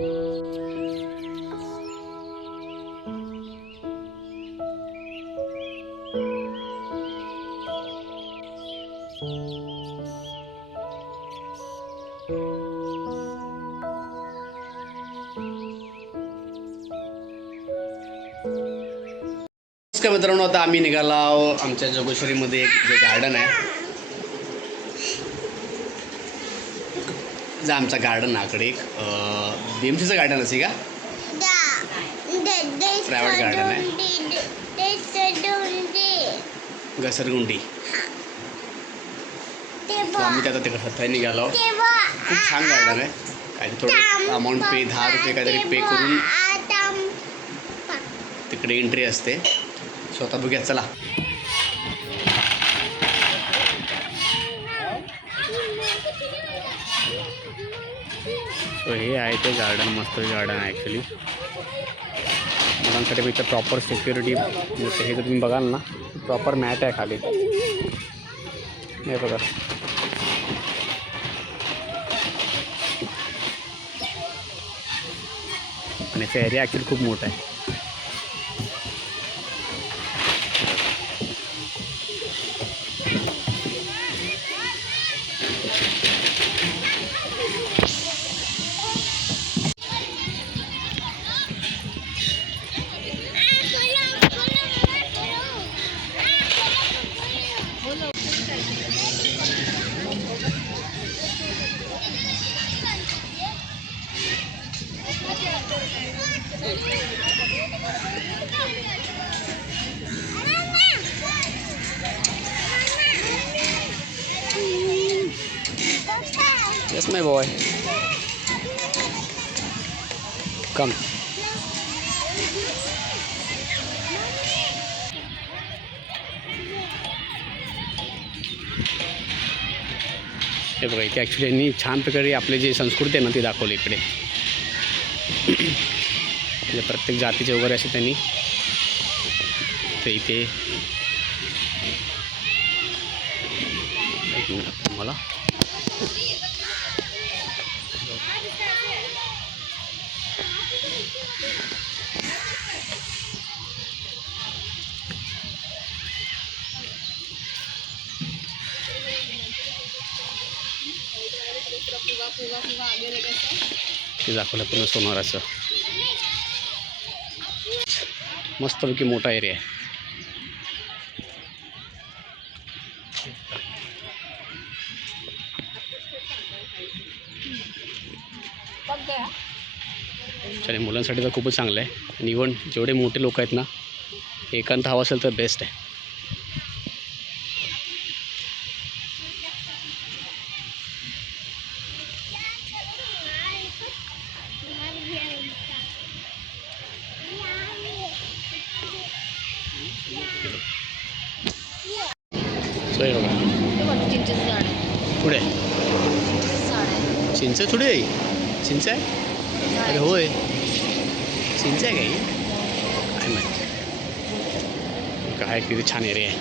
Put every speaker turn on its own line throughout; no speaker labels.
नमस्कार मित्रांनो आता आम्ही निघालो आमच्या जोगेश्वरीमध्ये एक जे गार्डन आहे. जे आमचा गार्डन आकडे एक. बी एम सीचं गार्डन असे का Private garden आहे. घसरगुंडी आम्ही त्यात तिकडे सध्या निघालो. खूप छान गार्डन आहे. काही थोडं अमाऊंट पे दहा रुपये काहीतरी पे करून तिकडे एंट्री असते. स्वतः बघूया चला. सो हे आहे ते गार्डन मस्त गार्डन आहे ॲक्च्युली मुलांसाठी इथं प्रॉपर सिक्युरिटी हे जर तुम्ही बघाल ना प्रॉपर मॅट आहे खाली. हे बघा. आणि याचा एरिया ॲक्च्युली खूप मोठा आहे. My boy. Come. हे बघा इथे ॲक्च्युली यांनी छान प्रकारे आपली जी संस्कृती आहे ना ती दाखवली इकडे म्हणजे प्रत्येक जातीचे वगैरे असे त्यांनी ते इथे मला ते दाखवलं पूर्ण सोनाराचं. मस्तपैकी मोठा एरिया आहे. आणि मुलांसाठी तर खूपच चांगलं आहे. आणि इव्हन जेवढे मोठे लोक आहेत ना एकांत हवा असेल तर बेस्ट आहे. सो हे बघा
चिंचेचं झाड आहे?
पुढे.
झाड आहे.
चिंच थोडी आहे. चिंच आहे? अरे होय. चिंच आहे काही? काय माहिती. काय किती छान एरिया आहे.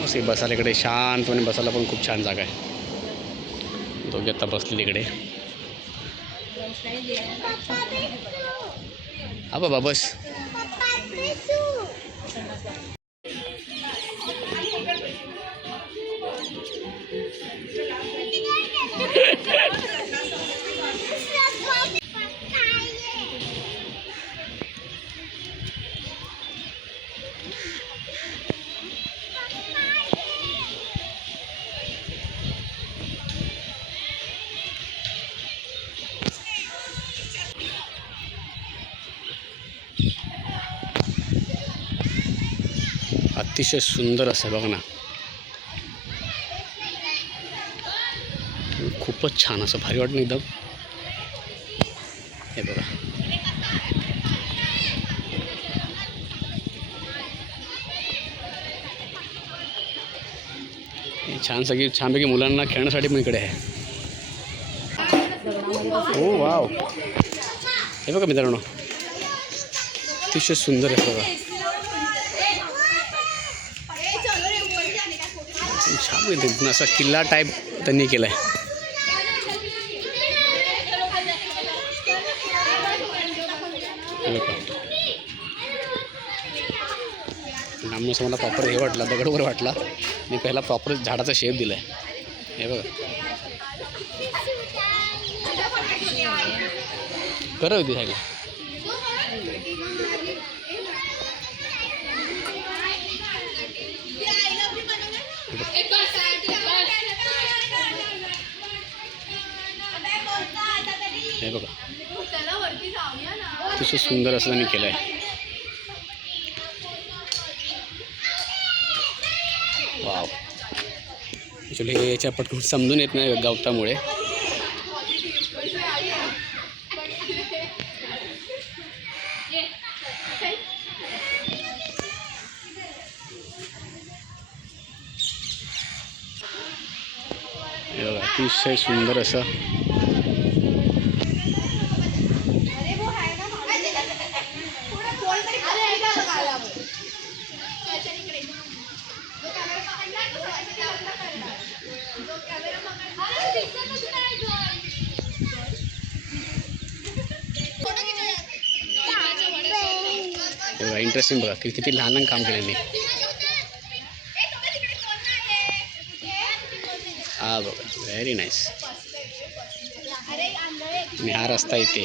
मस्त हे बसायला इकडे शांतपणे बसायला पण खूप छान जागा आहे. दोघे आता बसले तिकडे हा बाबा बस. अतिशय सुंदर असं आहे बघा ना खूपच छान असं भारी वाटणं एकदम. हे बघा. छान सगळी छानपैकी मुलांना खेळण्यासाठी पण इकडे आहे. हो वाव. हे बघा मित्रांनो. अतिशय सुंदर आहे बघा. छान असा किल्ला टाईप त्यांनी केला आहे हे असं मला प्रॉपर हे वाटला दगडवर वाटला. मी पहिला प्रॉपर झाडाचा शेप दिला आहे हे बघा. खरं होती सायकल हे बघा. अतिशय सुंदर असं त्यांनी केलं आहे वाव. ॲक्च्युली हे याच्या पटकून समजून येत नाही गवतामुळे. अतिशय सुंदर असं. इंटरेस्टिंग बघा की किती लहान लहान काम केलं मी. हा बघा व्हेरी नाईस आणि हा रस्ता इथे.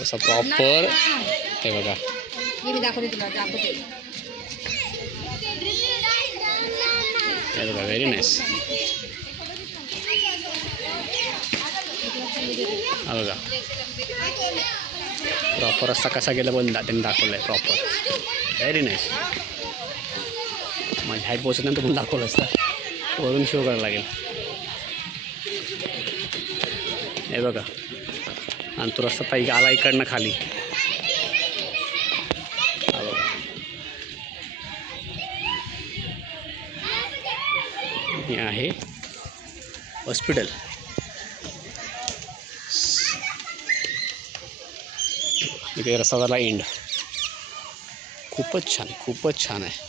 तसा प्रॉपर ते बघा.
हे मी
बघा व्हेरी नाईस हा बघा प्रॉपर रस्ता कसा गेला पण त्यांनी दाखवला आहे प्रॉपर व्हेरी नाईस माझ्या हाईट पोचल्यानंतर पण दाखवलं असतं वरून शो करायला लागेल हे बघा आणि तो रस्ता ताई आला इकडनं खाली हे आहे हॉस्पिटल. इथे रस्ता झाला एंड खूपच छान खूपच छान आहे.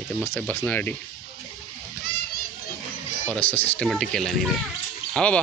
इथे मस्त बसण्यासाठी. फॉरेस्ट सिस्टमॅटिक केलं आहे इथे. हा बाबा.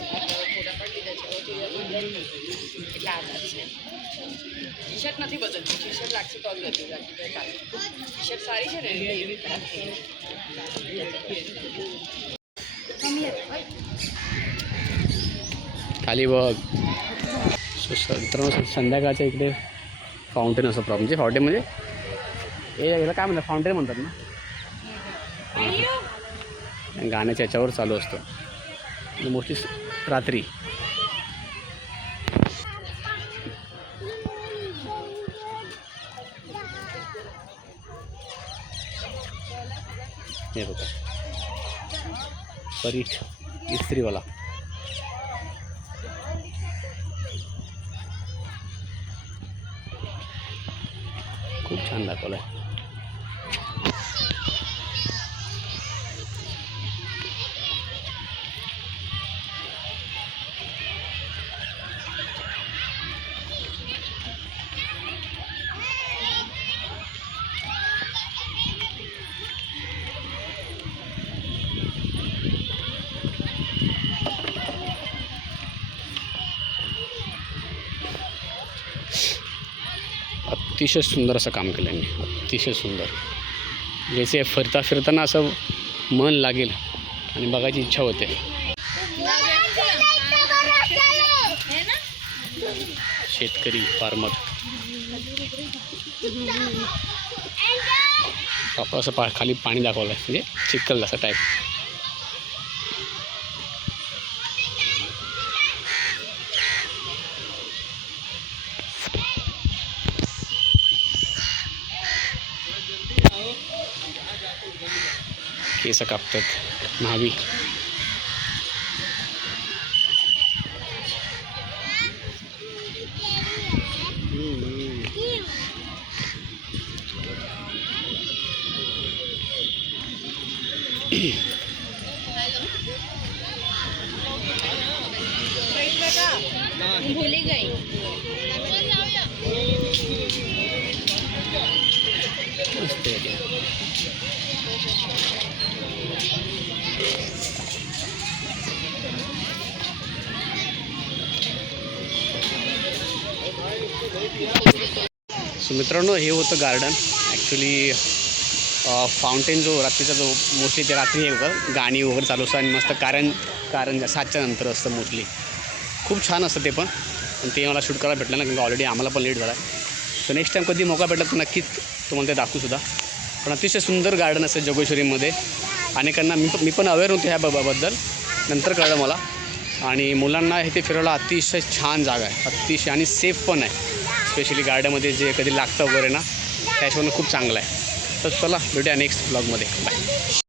ટી શર્ટ નથી બદલતી ટી શર્ટ લાગશે તો જ બદલી બાકી તો ચાલે ટી શર્ટ સારી છે ને એટલે એવી ખરાબ થઈ
कमी आहे ओय.
खाली बघ सो स- मित्रांनो स- संध्याकाळच्या इकडे फाउंटेन असं प्रॉब्लेम म्हणजे फाउंटेन म्हणजे हे याला काय म्हणतात फाउंटेन म्हणतात ना हां. गाण्याच्या याच्यावर चालू असतं मोस्टली रात्री हे बघा. परीठ इस्त्रीवाला. खूप छान दाखवलं आहे अतिशय सुंदर असं काम केलं मी अतिशय सुंदर. जसे फिरता फिरताना असं मन लागेल आणि बघायची इच्छा होते. शेतकरी फार्मर. असं पा खाली पाणी दाखवलं आहे म्हणजे चिखल असं टाईप जाती है तक महावी
भूल गई
सो मित्रांनो हे होतं गार्डन ॲक्च्युली फाउंटेन जो रात्रीचा जो मोस्टली ते रात्री हे होतं गाणी वगैरे चालू असतं आणि मस्त कारण कारण सातच्या नंतर असतं मोस्टली खूप छान असतं ते पण. पण ते मला शूट करायला भेटलं ना कारण ऑलरेडी आम्हाला पण लेट झाला सो नेक्स्ट टाईम कधी मौका भेटला तर नक्कीच तुम्हाला ते दाखवू सुद्धा. पण अतिशय सुंदर गार्डन असतं जोगेश्वरीमध्ये. अनेकांना मी पण मी पण अवेअर होतो ह्या बाबाबद्दल. नंतर कळलं मला. आणि मुलांना इथे फिरायला अतिशय छान जागा आहे. अतिशय आणि सेफ पण आहे. स्पेशली गार्डनमध्ये जे कधी लागतं वगैरे ना त्याच्यावरून खूप चांगलं आहे. तर चला भेटूया नेक्स्ट ब्लॉगमध्ये बाय